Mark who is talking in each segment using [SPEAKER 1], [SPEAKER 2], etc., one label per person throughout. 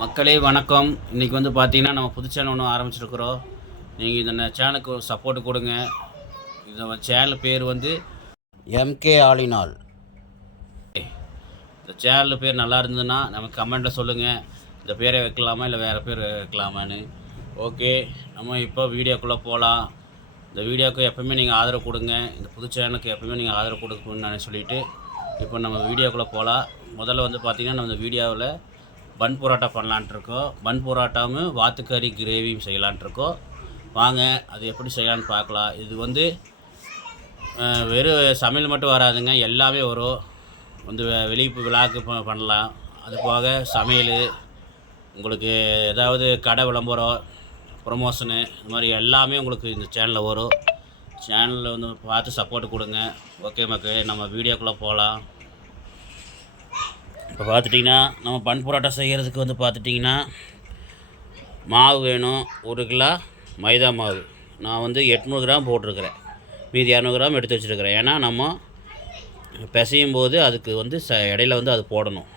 [SPEAKER 1] மக்களே வணக்கம். இன்றைக்கி வந்து பார்த்தீங்கன்னா நம்ம புது சேனல் ஒன்று ஆரம்பிச்சிருக்கிறோம். நீங்கள் இந்த சேனலுக்கு சப்போர்ட் கொடுங்க. இந்த சேனல் பேர் வந்து எம்கே ஆலினால் இந்த சேனல் பேர் நல்லா இருந்ததுன்னா நமக்கு கமெண்ட்டில் சொல்லுங்கள் இந்த பேரை வைக்கலாமா இல்லை வேறு பேர் வைக்கலாமான்னு. ஓகே நம்ம இப்போ வீடியோக்குள்ளே போகலாம் இந்த வீடியோவுக்கு எப்போயுமே நீங்கள் ஆதரவு கொடுங்க. இந்த புது சேனலுக்கு எப்போயுமே நீங்கள் ஆதரவு கொடுக்கணும்னு நான் சொல்லிவிட்டு இப்போ நம்ம வீடியோக்குள்ளே போகலாம் முதல்ல வந்து பார்த்திங்கன்னா நம்ம இந்த வீடியோவில் பன் பரோட்டா பண்ணலான்ட்டுருக்கோம் பன் பரோட்டாவும் வாத்துக்கறி கிரேவியும் செய்யலான்ட்டு இருக்கோம் வாங்க அது எப்படி செய்யலான்னு பார்க்கலாம். இது வந்து வெறும் சமையல் மட்டும் வராதுங்க. எல்லாமே வரும் வந்து வெ- வெளியே விழாக்கு பண்ணலாம். அது போக சமையல் உங்களுக்கு ஏதாவது கடை விளம்பரம் ப்ரொமோஷனு இந்த மாதிரி எல்லாமே உங்களுக்கு இந்த சேனலில் வரும். சேனலில் வந்து பார்த்து சப்போர்ட் கொடுங்க. ஓகே மக்கள் நம்ம வீடியோக்குள்ளே போகலாம். இப்போ பார்த்துட்டிங்கன்னா நம்ம பன் புரோட்டா செய்கிறதுக்கு வந்து பார்த்துட்டிங்கன்னா மாவு வேணும் ஒரு கிலோ மைதா மாவு. நான் வந்து எட்நூறு கிராம் போட்டிருக்கிறேன். மீதி இரநூறு கிராம் எடுத்து வச்சுருக்கிறேன். ஏன்னா நம்ம பிசையும் போது அதுக்கு வந்து ச இடையில வந்து அது போடணும்.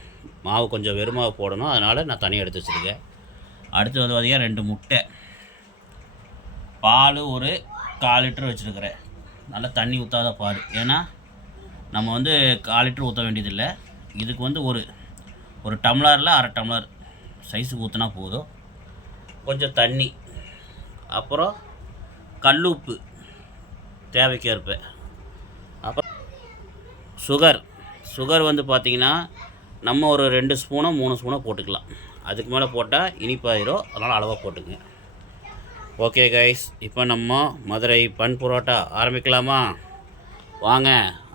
[SPEAKER 1] மாவு கொஞ்சம் வெறுமாவு போடணும். அதனால் நான் தனியாக எடுத்து வச்சுருக்கேன். அடுத்து வந்து பார்த்திங்கன்னா ரெண்டு முட்டை. பால் ஒரு கால் லிட்டர் வச்சுருக்கிறேன். நல்லா தண்ணி ஊற்றாத பால். ஏன்னா நம்ம வந்து கால் லிட்டர் ஊற்ற வேண்டியதில்லை. இதுக்கு வந்து ஒரு ஒரு டம்ளரில் அரை டம்ளர் சைஸுக்கு ஊற்றினா போதும். கொஞ்சம் தண்ணி அப்புறம் கல்லுப்பு தேவைக்கேற்ப. அப்புறம் சுகர் சுகர் வந்து பார்த்திங்கன்னா நம்ம ஒரு ரெண்டு ஸ்பூனோ மூணு ஸ்பூனோ போட்டுக்கலாம். அதுக்கு மேலே போட்டால் இனிப்பாயிரும். அதனால் அளவாக போட்டுக்குங்க ஓகே கைஸ் இப்போ நம்ம மதுரை பன் புரோட்டா ஆரம்பிக்கலாமா? வாங்க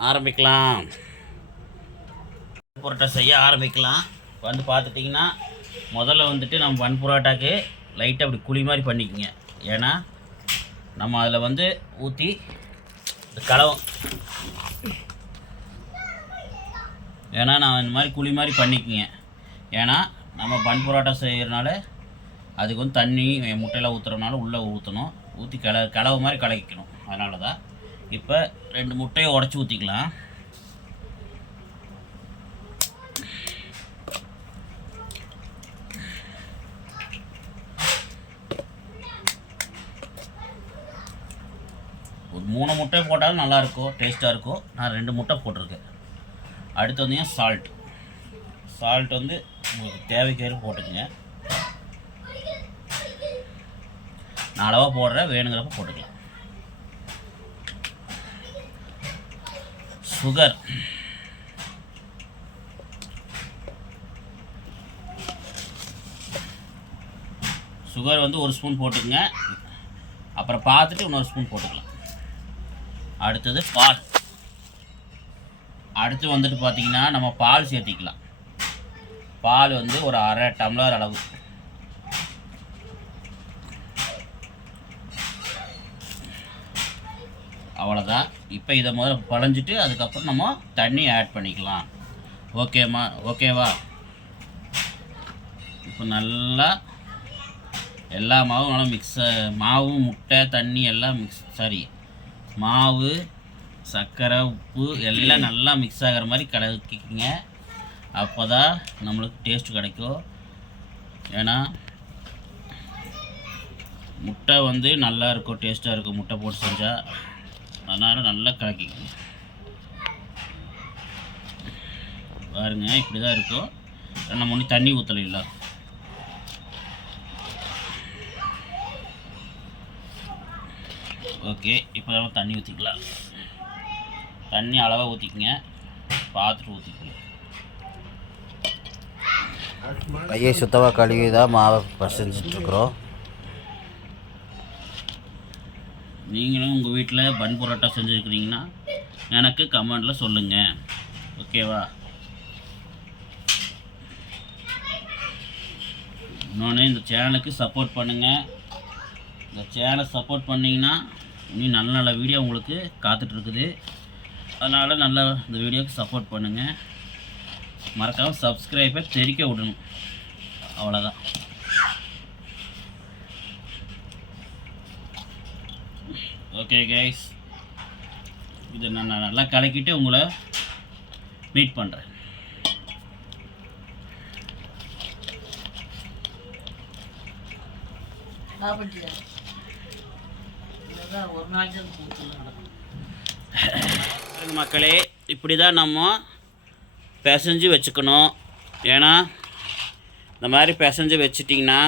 [SPEAKER 1] ஆரம்பிக்கலாம். புரோட்டா செய்ய ஆரம்பிக்கலாம். வந்து பார்த்துட்டிங்கன்னா முதல்ல வந்துட்டு நம்ம பன் புரோட்டாக்கு லைட்டாக அப்படி குழி மாதிரி பண்ணிக்கோங்க. ஏன்னா நம்ம அதில் வந்து ஊற்றி இந்த ஏன்னா நான் இந்த மாதிரி குழி மாதிரி பண்ணிக்கோங்க. ஏன்னா நம்ம பன் புரோட்டா செய்கிறனால அதுக்கு வந்து தண்ணி முட்டையில் ஊற்றுறதுனால உள்ளே ஊற்றணும் ஊற்றி கல கலவு மாதிரி கலக்கிக்கணும். அதனால தான் இப்போ ரெண்டு முட்டையை உடச்சி ஊற்றிக்கலாம் ஒரு மூணு முட்டை போட்டாலும் நல்லாயிருக்கும் டேஸ்ட்டாக இருக்கும். நான் ரெண்டு முட்டை போட்டிருக்கேன். அடுத்து வந்தீங்க சால்ட் சால்ட் வந்து உங்களுக்கு தேவைக்கேற்ப போட்டுக்கங்க. நான் அளவாக போடுறேன் வேணுங்கிறப்ப போட்டுக்கலாம். சுகர் சுகர் வந்து ஒரு ஸ்பூன் போட்டுக்கங்க. அப்புறம் பார்த்துட்டு இன்னொரு ஸ்பூன் போட்டுக்கலாம். அடுத்தது பால். அடுத்து வந்துட்டு பார்த்தீங்கன்னா நம்ம பால் சேர்த்திக்கலாம். பால் வந்து ஒரு அரை டம்ளர் அளவு. அவ்வளோதான் இப்போ இதை முதல்ல பழஞ்சிட்டு அதுக்கப்புறம் நம்ம தண்ணி ஆட் பண்ணிக்கலாம். ஓகேம்மா ஓகேவா இப்போ நல்லா எல்லா மாவும் நல்லா மிக்ஸ் மாவும் முட்டை தண்ணி எல்லாம் மிக்ஸ் சரி மாவு சர்க்கரை உப்பு எல்லாம் நல்லா மிக்ஸ் ஆகிற மாதிரி கலக்கிக்கிங்க. அப்போ தான் நம்மளுக்கு டேஸ்ட் கிடைக்கும். ஏன்னா முட்டை வந்து நல்லா இருக்கும் டேஸ்ட்டாக இருக்கும் முட்டை போட்டு செஞ்சால் அதனால் நல்லா கலக்கிக்கங்க. பாருங்கள் இப்படி தான் இருக்கும். நம்ம ஒன்றும் தண்ணி ஊற்றலாம் ஓகே இப்போ நம்ம தண்ணி ஊற்றிக்கலாம் தண்ணி அளவாக ஊற்றிக்கங்க பார்த்துட்டு ஊற்றிக்கங்க கையை சுத்தமாக கழுவி தான் மாவை பசஞ்சிட்ருக்குறோம் நீங்களும் உங்கள் வீட்டில் பன் பரோட்டா செஞ்சுருக்கிறீங்கன்னா எனக்கு கமெண்டில் சொல்லுங்கள் ஓகேவா இன்னொன்று இந்த சேனலுக்கு சப்போர்ட் பண்ணுங்கள் இந்த சேனலை சப்போர்ட் பண்ணிங்கன்னா இன்னும் நல்ல நல்ல வீடியோ உங்களுக்கு காத்துட்ருக்குது. அதனால் நல்லா இந்த வீடியோக்கு சப்போர்ட் பண்ணுங்கள் மறக்காமல் சப்ஸ்கிரைபை தெரிக்க விடணும். அவ்வளோதான் ஓகே கைஸ் இதை நான் நான் நல்லா கலக்கிட்டு உங்களை மீட் பண்ணுறேன்
[SPEAKER 2] சாப்பிட்டியா இதுதான் ஒரு நாளைக்கு தான் கூத்துல நடக்கும்
[SPEAKER 1] பாருங்க மக்களே இப்படி தான் நம்ம பிசைஞ்சு வச்சுக்கணும். ஏன்னா இந்த மாதிரி பிசைஞ்சு வச்சிட்டிங்கன்னா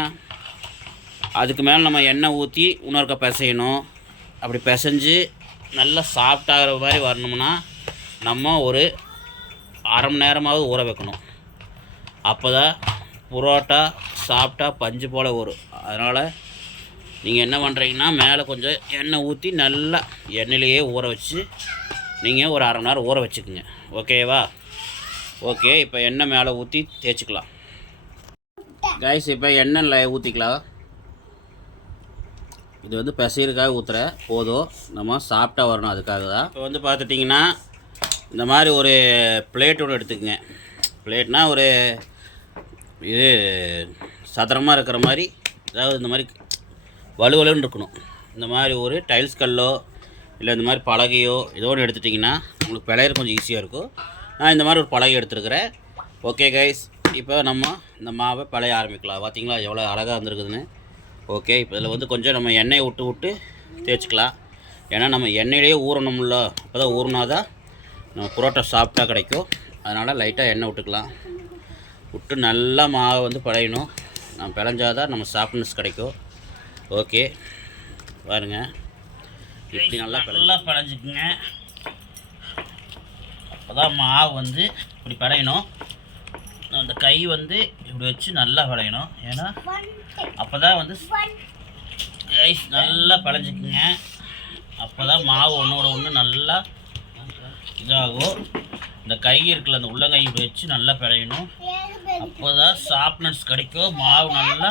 [SPEAKER 1] அதுக்கு மேலே நம்ம எண்ணெய் ஊற்றி இன்னொருக்க பிசையணும். அப்படி பிசைஞ்சு நல்லா சாஃப்டாகிற மாதிரி வரணும்னா நம்ம ஒரு அரை மணி நேரமாவது ஊற வைக்கணும். அப்போ தான் புரோட்டா சாப்பிட்டா பஞ்சு போல் வரும். அதனால் நீங்கள் என்ன பண்ணுறீங்கன்னா மேலே கொஞ்சம் எண்ணெய் ஊற்றி நல்லா எண்ணெயிலேயே ஊற வச்சு நீங்கள் ஒரு அரை மணி நேரம் ஊற வச்சுக்குங்க. ஓகேவா ஓகே இப்போ எண்ணெய் மேலே ஊற்றி தேய்ச்சிக்கலாம். கைஸ் இப்போ எண்ணெயில் ஊற்றிக்கலாம் இது வந்து பிசைறதுக்காக ஊற்றுற போதும். நம்ம சாப்பிட்டா வரணும் அதுக்காக தான். இப்போ வந்து பார்த்துட்டிங்கன்னா இந்த மாதிரி ஒரு பிளேட் ஒன்று எடுத்துக்கங்க. பிளேட்னால் ஒரு இது சதுரமாக இருக்கிற மாதிரி அதாவது இந்த மாதிரி வலுவலுன்னு இருக்கணும் இந்த மாதிரி ஒரு டைல்ஸ் கல்லோ இல்லை இந்த மாதிரி பலகையோ ஏதோ ஒன்று எடுத்துட்டிங்கன்னா உங்களுக்கு பிழையிற கொஞ்சம் ஈஸியாக இருக்கும். நான் இந்த மாதிரி ஒரு பலகை எடுத்துருக்கிறேன். ஓகே கைஸ் இப்போ நம்ம இந்த மாவை பழைய ஆரம்பிக்கலாம். பார்த்தீங்களா எவ்வளோ அழகாக வந்திருக்குதுன்னு. ஓகே இப்போ இதில் வந்து கொஞ்சம் நம்ம எண்ணெயை விட்டு விட்டு தேய்ச்சிக்கலாம். ஏன்னா நம்ம எண்ணெயிலேயே ஊறணும்ல. அப்போ தான் ஊறினா தான் நம்ம புரோட்டா சாப்பிட்டா கிடைக்கும். அதனால் லைட்டாக எண்ணெய் விட்டுக்கலாம். விட்டு நல்லா மாவை வந்து பிழையணும். நம்ம பிழைஞ்சாதான் நம்ம சாஃப்ட்னஸ் கிடைக்கும். ஓகே. பாருங்க. இப்படி நல்லா நல்லா பிழைஞ்சிக்குங்க அப்போ தான் மாவு வந்து இப்படி பிழையணும் அந்த கை வந்து இப்படி வச்சு நல்லா பிழையணும் ஏன்னா அப்போ தான் வந்து ரைஸ் நல்லா பிழைஞ்சிக்குங்க அப்போ தான் மாவு ஒன்றோட ஒன்று நல்லா இதாகும். இந்த கை இருக்குல்ல அந்த உள்ளங்கை இப்படி வச்சு நல்லா பிழையணும் அப்போ தான் சாஃப்ட்னஸ் கிடைக்கும். மாவு நல்லா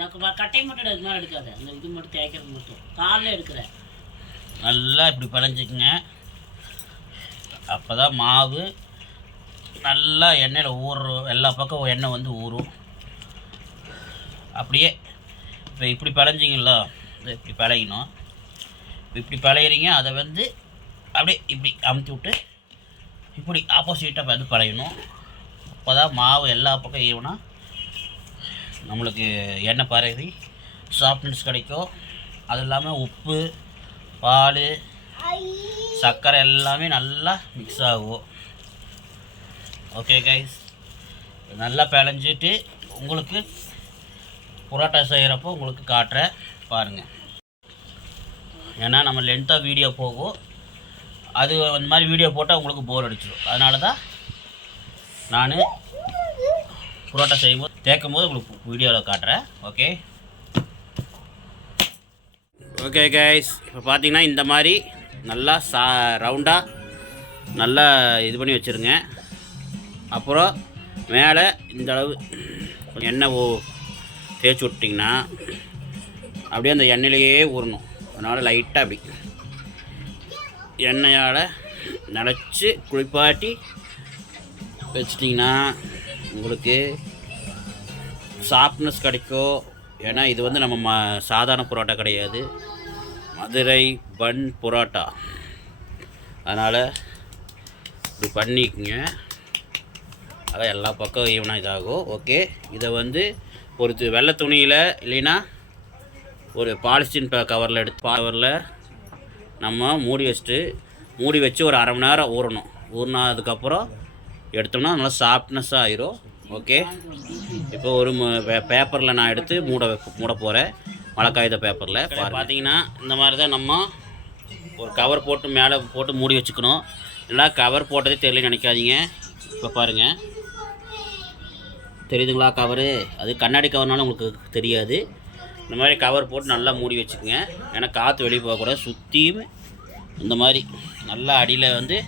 [SPEAKER 2] நான் கட்டை மட்டும் எடு, எடுக்காத. அந்த இது மட்டும் தேய்க்கிறது மட்டும். காலில் எடுக்கிற
[SPEAKER 1] நல்லா இப்படி பிழைஞ்சிக்குங்க அப்போ தான் மாவு நல்லா எண்ணெயில் ஊறும். எல்லா பக்கம் எண்ணெய் வந்து ஊறும். அப்படியே இப்போ இப்படி பிழைஞ்சிங்களா இப்படி பிழையணும் இப்படி பிழையிறீங்க அதை வந்து அப்படியே இப்படி அமுத்தி விட்டு இப்படி ஆப்போசிட்டாக வந்து பிழையணும் அப்போ தான் மாவு எல்லா பக்கம் ஈவனாக நம்மளுக்கு எண்ணெய் பரவி சாஃப்ட்னஸ் கிடைக்கும். அது இல்லாமல் உப்பு பால் சர்க்கரை எல்லாமே நல்லா மிக்ஸ் ஆகும். ஓகே கைஸ் நல்லா பிழைஞ்சிட்டு உங்களுக்கு புரோட்டா செய்கிறப்போ உங்களுக்கு காட்டுறேன். பாருங்கள் ஏன்னா நம்ம லென்த்தாக வீடியோ போகும். அது அந்த மாதிரி வீடியோ போட்டால் உங்களுக்கு போர் அடிச்சிடும் அதனால தான் நான் புரோட்டா செய்யும்போது தேக்கும் போது உங்களுக்கு வீடியோவில் காட்டுறேன். ஓகே ஓகே கைஸ் இப்போ பார்த்தீங்கன்னா இந்த மாதிரி நல்லா சா ரவுண்டாக நல்லா இது பண்ணி வச்சுருங்க. அப்புறம் மேலே இந்த அளவு கொஞ்சம் எண்ணெய் ஓ தேய்ச்சி விட்டிங்கன்னா அப்படியே அந்த எண்ணெயிலேயே ஊறணும். அதனால் லைட்டாக அப்படி. எண்ணெயால் நினச்சி குளிப்பாட்டி வச்சிட்டிங்கன்னா உங்களுக்கு சாஃப்ட்னஸ் கிடைக்கும் ஏன்னா இது வந்து நம்ம ம சாதாரண புரோட்டா கிடையாது. மதுரை பன் புரோட்டா. அதனால் இப்படி பண்ணிக்கங்க. அதான் எல்லா பக்கம் ஈவனாக இதாகும். ஓகே இதை வந்து ஒரு வெள்ளை துணியில் இல்லைன்னா ஒரு பாலிஸ்டின் கவரில் எடுத்து கவரில் நம்ம மூடி வச்சுட்டு மூடி வச்சு ஒரு அரை மணி நேரம் ஊறணும். ஊறினதுக்கப்புறம் எடுத்தோம்னா நல்லா சாஃப்ட்னஸ்ஸாக ஆயிரும். ஓகே. இப்போ ஒரு பேப்பரில் நான் எடுத்து மூட மூட போகிறேன் மழைக்காயுத பேப்பரில் பார்த்தீங்கன்னா இந்த மாதிரி தான் நம்ம ஒரு கவர் போட்டு மேலே போட்டு மூடி வச்சுக்கணும். இல்லை கவர் போட்டதே தெரியல நினைக்காதீங்க. இப்போ பாருங்கள் தெரியுதுங்களா கவரு அது கண்ணாடி கவர்னாலும் உங்களுக்கு தெரியாது. இந்த மாதிரி கவர் போட்டு நல்லா மூடி வச்சுக்கோங்க. ஏன்னா காற்று வெளியே போகக்கூடாது சுற்றியும் இந்த மாதிரி நல்லா அடியில் வந்து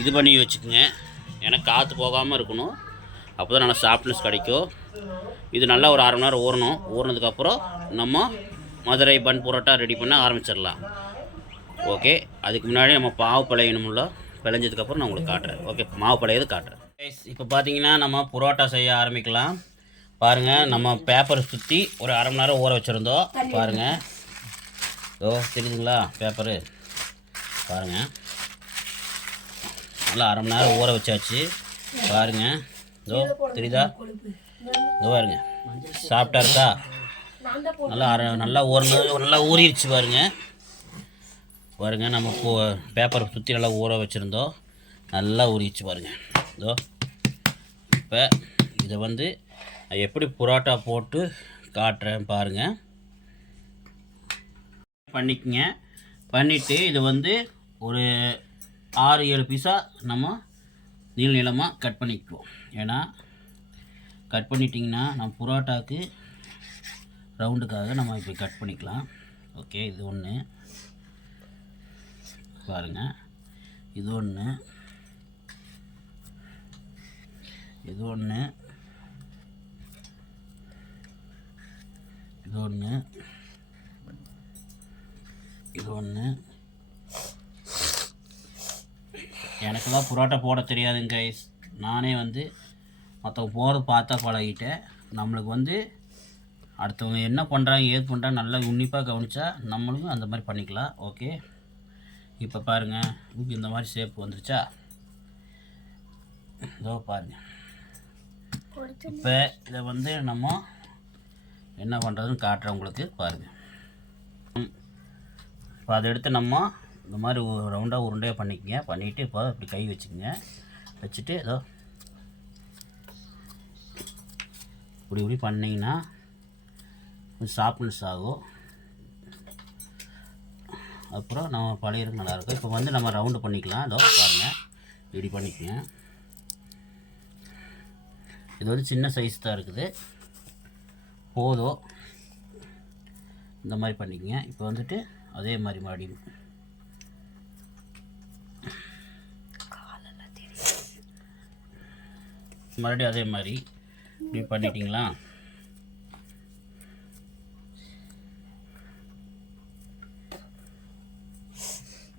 [SPEAKER 1] இது பண்ணி வச்சுக்கோங்க. ஏன்னா காற்று போகாமல் இருக்கணும். அப்போ தான் நல்லா சாஃப்ட்னஸ் கிடைக்கும். இது நல்லா ஒரு அரை மணி நேரம் ஊறணும். ஊறினதுக்கப்புறம் நம்ம மதுரை பன் புரோட்டா ரெடி பண்ண ஆரம்பிச்சிடலாம். ஓகே அதுக்கு முன்னாடி நம்ம மாவு பிழையணும்ல பிழைஞ்சதுக்கப்புறம் நான் உங்களுக்கு காட்டுறேன். ஓகே மாவு பிழையது காட்டுறேன். இப்போ பார்த்தீங்கன்னா நம்ம புரோட்டா செய்ய ஆரம்பிக்கலாம். பாருங்கள் நம்ம பேப்பரை சுற்றி ஒரு அரை மணி நேரம் ஊற வச்சுருந்தோம். பாருங்கள் ஓ தெரியுதுங்களா? பேப்பரு பாருங்கள் நல்லா அரை மணி நேரம் ஊற வச்சாச்சு. பாருங்கள் இதோ தெரியுதா? இதோ பாருங்க. சாப்பிட்டா இருக்கா? நல்லா அரை நல்லா ஊறினது நல்லா ஊறிடுச்சு பாருங்க. பாருங்க நம்ம இப்போ பேப்பர் சுற்றி நல்லா ஊற வச்சுருந்தோம். நல்லா ஊறிடுச்சு பாருங்க. இதோ இப்போ இதை வந்து எப்படி புரோட்டா போட்டு காட்டுறேன் பாருங்கள் பண்ணிக்கங்க. பண்ணிவிட்டு இது வந்து ஒரு ஆறு ஏழு பீஸாக நம்ம நீள் நீளமாக கட் பண்ணிக்குவோம். ஏன்னா கட் பண்ணிட்டிங்கன்னா நம்ம புரோட்டாக்கு ரவுண்டுக்காக நம்ம இப்படி கட் பண்ணிக்கலாம். ஓகே இது ஒன்று பாருங்கள் இது ஒன்று இது ஒன்று இது ஒன்று இது ஒன்று எனக்கெல்லாம் புரோட்டா போட தெரியாதுங்க கைஸ் நானே வந்து மற்றவங்க போகிறது பார்த்தா பழகிட்டேன். நம்மளுக்கு வந்து அடுத்தவங்க என்ன பண்ணுறாங்க ஏது பண்ணுறாங்க நல்லா உன்னிப்பாக கவனித்தா நம்மளுக்கும் அந்த மாதிரி பண்ணிக்கலாம் ஓகே இப்போ பாருங்கள் உங்களுக்கு இந்த மாதிரி ஷேப் வந்துருச்சா? இதோ பாருங்கள் இப்போ இதை வந்து நம்ம என்ன பண்ணுறதுன்னு காட்டுறேன் உங்களுக்கு பாருங்கள் இப்போ அதை எடுத்து நம்ம இந்த மாதிரி ரவுண்டாக உருண்டையாக பண்ணிக்கங்க. பண்ணிவிட்டு இப்போ இப்படி கை வச்சுக்கோங்க. வச்சுட்டு ஏதோ இப்படி இப்படி பண்ணிங்கன்னா கொஞ்சம் சாஃப்ட்னஸ் ஆகும். அப்புறம் நம்ம பழையிறது நல்லாயிருக்கும் இப்போ வந்து நம்ம ரவுண்டு பண்ணிக்கலாம். இதோ பாருங்கள் இப்படி பண்ணிக்கங்க. இது வந்து சின்ன சைஸ் தான் இருக்குது. போதும். இந்த மாதிரி பண்ணிக்கங்க. இப்போ வந்துட்டு அதே மாதிரி மறுபடியும் மறுபடியும் அதே மாதிரி. இப்படி பண்ணிட்டீங்களா?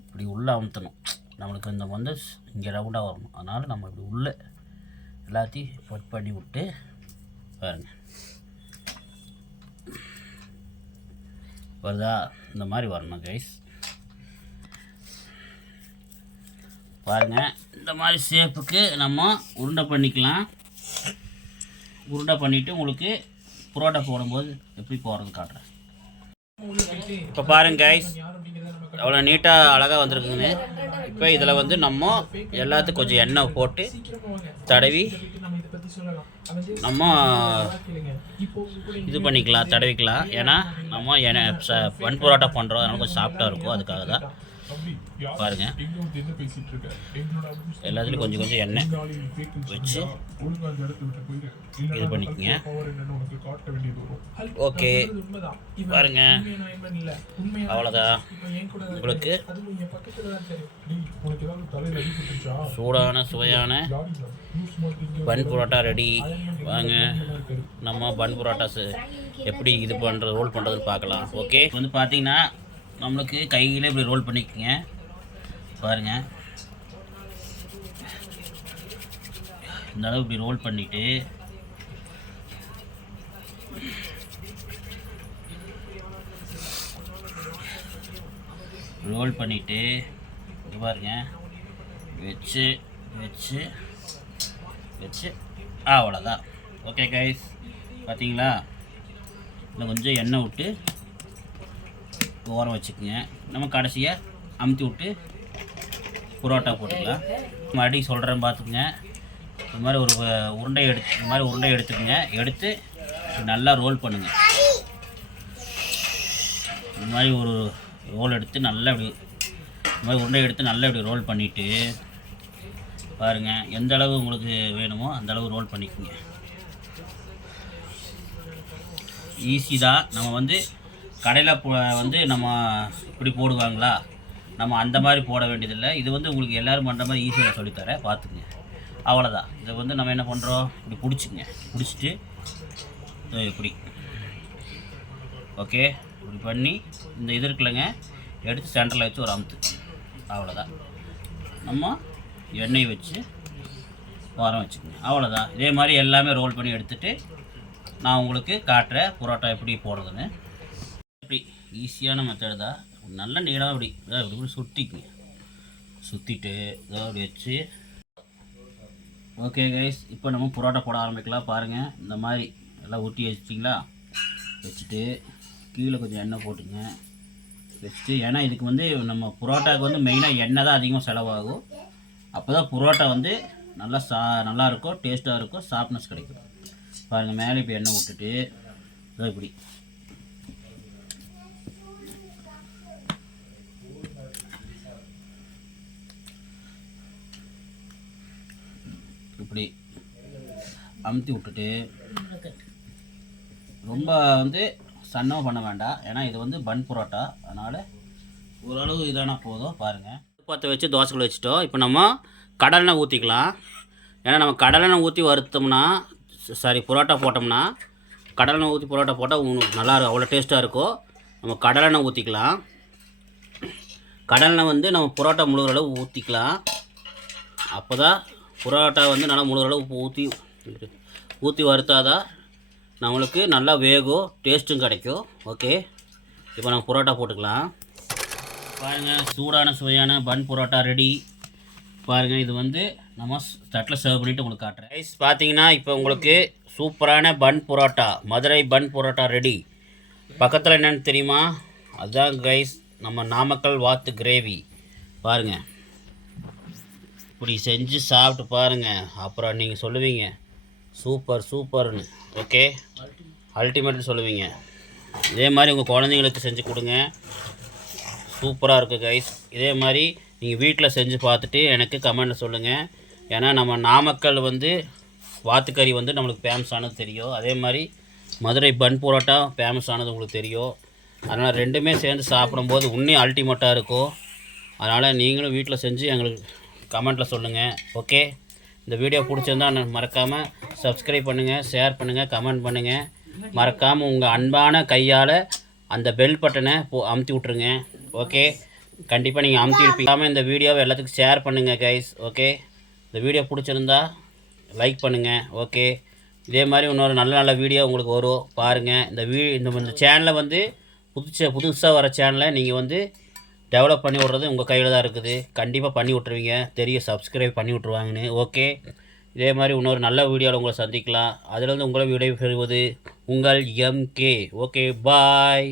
[SPEAKER 1] இப்படி உள்ளே அமுத்தணும். நம்மளுக்கு இந்த வந்து இங்கே ரவுண்டாக வரணும். அதனால் நம்ம இப்படி உள்ளே எல்லாத்தையும் கட் பண்ணி விட்டு பாருங்கள் வருதா? இந்த மாதிரி வரணும் கைஸ் பாருங்கள் இந்த மாதிரி ஷேப்புக்கு நம்ம உருண்டை பண்ணிக்கலாம். உருண்டை பண்ணிவிட்டு உங்களுக்கு புரோட்டா போடும்போது எப்படி போகிறது காட்டுறேன். இப்போ பாருங்க கைஸ் அவ்வளோ நீட்டாக அழகாக வந்திருக்குங்க இப்போ இதில் வந்து நம்ம எல்லாத்துக்கும் கொஞ்சம் எண்ணெய் போட்டு தடவி நம்ம இது பண்ணிக்கலாம் தடவிக்கலாம். ஏன்னா நம்ம எண்ணெய் ச- புரோட்டா பண்ணுறோம் அதனால கொஞ்சம் சாஃப்டாக இருக்கும். அதுக்காக தான். பாருங்க. எல்லாத்துலேயும் கொஞ்சம் கொஞ்சம் எண்ணெய் வச்சு இது பண்ணிக்கங்க. ஓகே. பாருங்க. அவ்வளோதான் உங்களுக்கு சூடான சுவையான பன் புரோட்டா ரெடி வாங்க. நம்ம பன் புரோட்டாஸ் எப்படி இது பண்ணுறது ரோல் பண்ணுறதுன்னு பார்க்கலாம். ஓகே வந்து பார்த்தீங்கன்னா நம்மளுக்கு கையில் இப்படி ரோல் பண்ணிக்கோங்க. பாருங்க. இந்த அளவு இப்படி ரோல் பண்ணிவிட்டு ரோல் பண்ணிவிட்டு இங்க பாருங்க. வச்சு வச்சு வச்சு. அவ்வளோதான் ஓகே கைஸ் பார்த்தீங்களா இன்னும் கொஞ்சம் எண்ணெய் விட்டு ஓரம் வச்சுக்கோங்க. நம்ம கடைசியாக அமுத்தி விட்டு புரோட்டா போட்டுக்கலாம். மறுபடியும் சொல்கிறேன் பார்த்துக்குங்க. இந்த மாதிரி ஒரு உருண்டை எடுத்து இந்த மாதிரி உருண்டை எடுத்துக்கோங்க. எடுத்து நல்லா ரோல் பண்ணுங்கள் இந்த மாதிரி ஒரு ரோல் எடுத்து நல்லா இப்படி இந்த மாதிரி உருண்டை எடுத்து நல்லா இப்படி ரோல் பண்ணிவிட்டு பாருங்கள் எந்த அளவு உங்களுக்கு வேணுமோ அந்த அளவு ரோல் பண்ணிக்கோங்க. ஈஸி தான். நம்ம வந்து கடையில் போ வந்து நம்ம இப்படி போடுவாங்களா? நம்ம அந்த மாதிரி போட வேண்டியதில்லை. இது வந்து உங்களுக்கு எல்லோரும் பண்ணுற மாதிரி ஈஸியாக சொல்லித்தரேன். பார்த்துக்குங்க அவ்வளோதான் இதை வந்து நம்ம என்ன பண்ணுறோம் இப்படி பிடிச்சிங்க பிடிச்சிட்டு இப்படி. ஓகே? இப்படி பண்ணி இந்த இது இருக்குல்லங்க. எடுத்து சென்டரில் வச்சு ஒரு அமுத்து. அவ்வளோதான் நம்ம எண்ணெய் வச்சு வாரம் வச்சுக்கோங்க. அவ்வளோதான் இதே மாதிரி எல்லாமே ரோல் பண்ணி எடுத்துகிட்டு நான் உங்களுக்கு காட்டுறேன் புரோட்டா எப்படி போடுறதுன்னு. இப்படி ஈஸியான மெத்தடு தான் நல்ல நீளம் அப்படி இதாக இப்படி இப்படி சுற்றிக்குங்க சுற்றிட்டு இதாக அப்படி வச்சு. ஓகே கைஸ் இப்போ நம்ம புரோட்டா போட ஆரம்பிக்கலாம். பாருங்கள் இந்த மாதிரி எல்லாம் ஊட்டி வச்சிட்டிங்களா? வச்சுட்டு கீழே கொஞ்சம் எண்ணெய் போட்டுங்க. வச்சுட்டு ஏன்னா இதுக்கு வந்து நம்ம புரோட்டாவுக்கு வந்து மெயினாக எண்ணெய் தான் அதிகமாக செலவாகும். அப்போ தான் புரோட்டா வந்து நல்லா சா நல்லா இருக்கும் டேஸ்ட்டாக இருக்கும் சாஃப்ட்னஸ் கிடைக்கும். பாருங்கள் மேலே இப்போ எண்ணெய் விட்டுட்டு இப்படி. இப்படி அமுத்தி விட்டுட்டு ரொம்ப வந்து சன்னமாக பண்ண வேண்டாம். ஏன்னா இது வந்து பன் புரோட்டா. அதனால் ஓரளவு இதானா போதும். பாருங்கள் பற்ற வச்சு தோசைகள் வச்சுட்டோம். இப்போ நம்ம கடலெண்ணெய் ஊற்றிக்கலாம் ஏன்னா நம்ம கடலெண்ணெய் ஊற்றி வறுத்தோம்னா சாரி புரோட்டா போட்டோம்னா கடலெண்ணெய் ஊற்றி புரோட்டா போட்டால் நல்லா இருக்கும் அவ்வளோ டேஸ்ட்டாக இருக்கும். நம்ம கடலெண்ணெய் ஊற்றிக்கலாம் கடலெண்ணெய் வந்து நம்ம புரோட்டா முழுகிற அளவு ஊற்றிக்கலாம் அப்போ தான் புரோட்டா வந்து நல்லா முழு அளவு ஊற்றி ஊற்றி வறுத்தாதான் நம்மளுக்கு நல்லா வேகும் டேஸ்ட்டும் கிடைக்கும். ஓகே இப்போ நம்ம புரோட்டா போட்டுக்கலாம். பாருங்கள் சூடான சுவையான பன் புரோட்டா ரெடி பாருங்கள் இது வந்து நம்ம தட்டில் சர்வ் பண்ணிவிட்டு உங்களுக்கு காட்டுறேன். ரைஸ் பார்த்தீங்கன்னா இப்போ உங்களுக்கு சூப்பரான bun parotta Madurai bun parotta ready பக்கத்தில் என்னென்னு தெரியுமா? அதுதான் கைஸ் நம்ம நாமக்கல் வாத்து கிரேவி பாருங்கள் இப்படி செஞ்சு சாப்பிட்டு பாருங்கள் அப்புறம் நீங்கள் சொல்லுவீங்க சூப்பர் சூப்பர்னு. ஓகே அல்டிமேட்னு சொல்லுவீங்க. இதே மாதிரி உங்கள் குழந்தைங்களுக்கு செஞ்சு கொடுங்க. சூப்பராக இருக்குது கைஸ் இதே மாதிரி நீங்கள் வீட்டில் செஞ்சு பார்த்துட்டு எனக்கு கமெண்ட்டில் சொல்லுங்கள் ஏன்னா நம்ம நாமக்கல் வந்து வாத்துக்கறி வந்து நம்மளுக்கு ஃபேமஸ் ஆனது தெரியும். அதே மாதிரி மதுரை பன் புரோட்டா ஃபேமஸ் ஆனது உங்களுக்கு தெரியும். அதனால் ரெண்டுமே சேர்ந்து சாப்பிடும்போது இன்னும் அல்டிமேட்டாக இருக்கும். அதனால் நீங்களும் வீட்டில் செஞ்சு எங்களுக்கு கமெண்ட்டில் சொல்லுங்கள் ஓகே இந்த வீடியோ பிடிச்சிருந்தா நான் மறக்காமல் சப்ஸ்கிரைப் பண்ணுங்கள் ஷேர் பண்ணுங்கள் கமெண்ட் பண்ணுங்கள் மறக்காமல் உங்கள் அன்பான கையால் அந்த பெல் பட்டனை போ அமுத்தி விட்ருங்க ஓகே கண்டிப்பாக நீங்கள் அமுத்தி இருப்பீங்க இந்த வீடியோவை எல்லாத்துக்கும் ஷேர் பண்ணுங்கள் கைஸ் ஓகே இந்த வீடியோ பிடிச்சிருந்தா லைக் பண்ணுங்கள் ஓகே இதே மாதிரி இன்னொரு நல்ல நல்ல வீடியோ உங்களுக்கு வரும் பாருங்கள் இந்த வீ இந்த இந்த சேனலை வந்து புதுச்ச புதுசாக வர சேனலை நீங்கள் வந்து டெவலப் பண்ணி விட்றது உங்கள் கையில் தான் இருக்குது. கண்டிப்பாக பண்ணி விட்ருவீங்க தெரியும் சப்ஸ்கிரைப் பண்ணி விட்ருவாங்கன்னு ஓகே இதே மாதிரி இன்னொரு நல்ல வீடியோவில் உங்களை சந்திக்கலாம். அதிலிருந்து உங்களை விடை பெறுவது உங்கள் எம்கே ஓகே பாய்